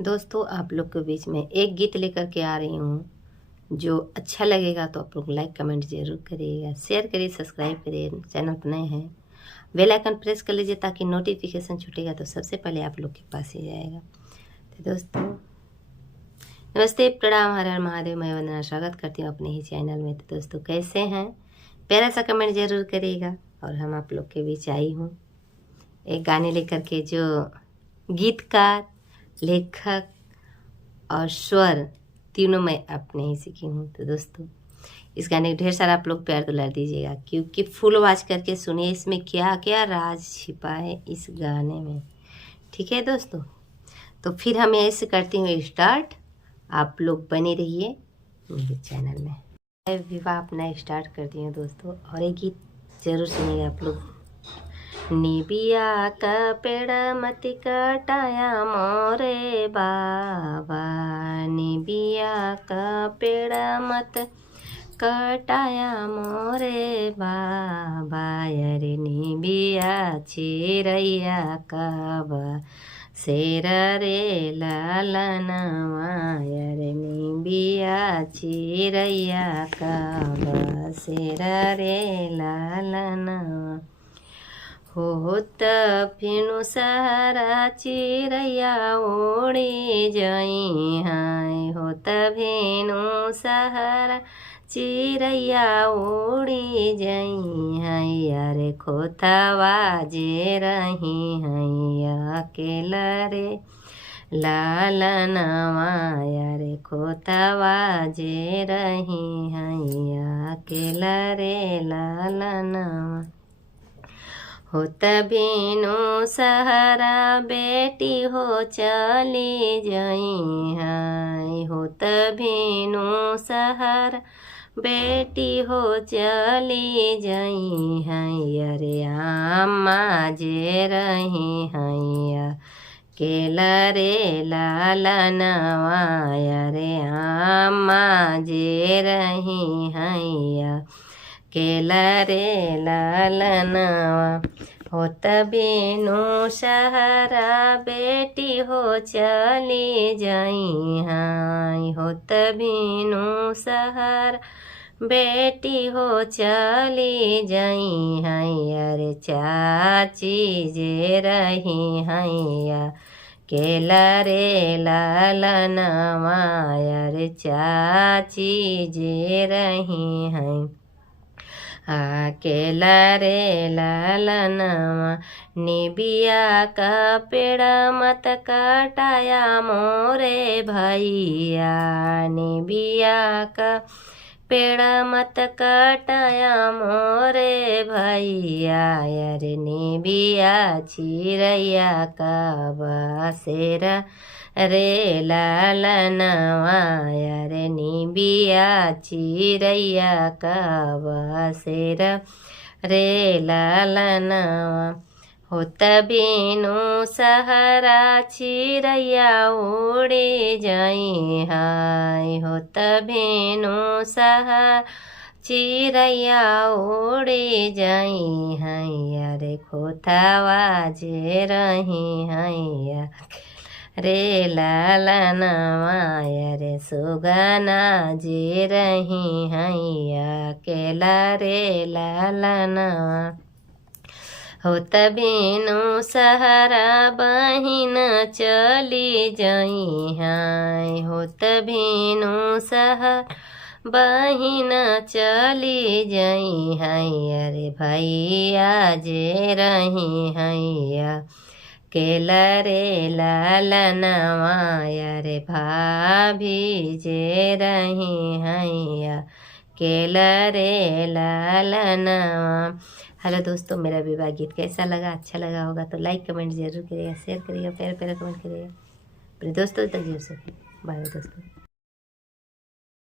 दोस्तों आप लोग के बीच में एक गीत लेकर के आ रही हूँ। जो अच्छा लगेगा तो आप लोग लाइक कमेंट ज़रूर करिएगा, शेयर करिए, सब्सक्राइब करिए। चैनल पर नए हैं बेल आइकन प्रेस कर लीजिए ताकि नोटिफिकेशन छूटेगा तो सबसे पहले आप लोग के पास ही जाएगा। तो दोस्तों नमस्ते, प्रणाम, हर हर महादेव, मैं वंदना स्वागत करती हूँ अपने ही चैनल में। तो दोस्तों कैसे हैं, प्यारा सा कमेंट ज़रूर करिएगा। और हम आप लोग के बीच आई हूँ एक गाने लेकर के जो गीतकार, लेखक और स्वर तीनों मैं अपने ही सीखी हूँ। तो दोस्तों इस गाने को ढेर सारा आप लोग प्यार दुलार दीजिएगा, क्योंकि फुल आवाज करके सुनिए इसमें क्या क्या राज छिपा है इस गाने में। ठीक है दोस्तों, तो फिर हम ऐसे करती हूँ स्टार्ट। आप लोग बने रहिए मेरे चैनल में। मैं विवाह अपना स्टार्ट करती हूँ दोस्तों, और एक गीत जरूर सुनिएगा आप लोग। निबिया का पेड़ मत कटाया मोरे बाबा, निबिया का पेड़ मत कटाया मोरे बाबा, अरे निबिया चिरैया काबा शेर रे लालनवा, अरे निबिया चिरैया काबा शेर रे लालनवा। होत फिनु सारा चिरैया उड़ी जई हाय, होत भेनु सहारा चिरैया उड़ी जई हाय, अरे खोथवा जे रही हैया अकेला रे लालनवा, अरे खोथवा जे रही हैया अकेला रे लालनवा। होत बिनु सहारा बेटी हो चली जई हाय, होत बिनु सहारा बेटी हो चली जई हाय, अरे आमा जे रही हैया केला रे लालनवा, अरे आमा जे रही हैया केला रे लालनवा। होत बिनु सहारा बेटी हो चली जई हाय, होत बिनु सहारा बेटी हो चली जई हाय, अरे चाची जे रही हैया केला रे लालनवा, अरे चाची जे रही हैं अकेला रे लालनवा। निबिया का पेड़ मत कटाया मोरे भैया, निबिया का पेड़ मत कटाया मोरे भैया, अरे निबिया चिरैया काबा शेर रे लालनवा, अरे निबिया चिरैया काबा शेर रे लालनवा। होत बिनु सहारा चिरैया उड़ी जई हाय, होत बिनु सहारा चिरैया उड़ी जई हाय, अरे खोथवा जे रही हैया रे लालनवा, अरे सुगना जे रही हैया केला रे लालनवा। होत बिनु सहारा बहिन चली जई हाय, होत बिनु सहारा बहिन चली जई हाय, अरे भैया जे रही हैया केला रे लालनवा, अरे भाभी जे रही हैया केला रे लालनवा। हेलो दोस्तों, मेरा विवाह गीत कैसा लगा? अच्छा लगा होगा तो लाइक कमेंट जरूर करिएगा, शेयर करिएगा, प्यारा प्यारा कमेंट करिएगा। अपने दोस्तों तक जरूर सके। बाय दोस्तों।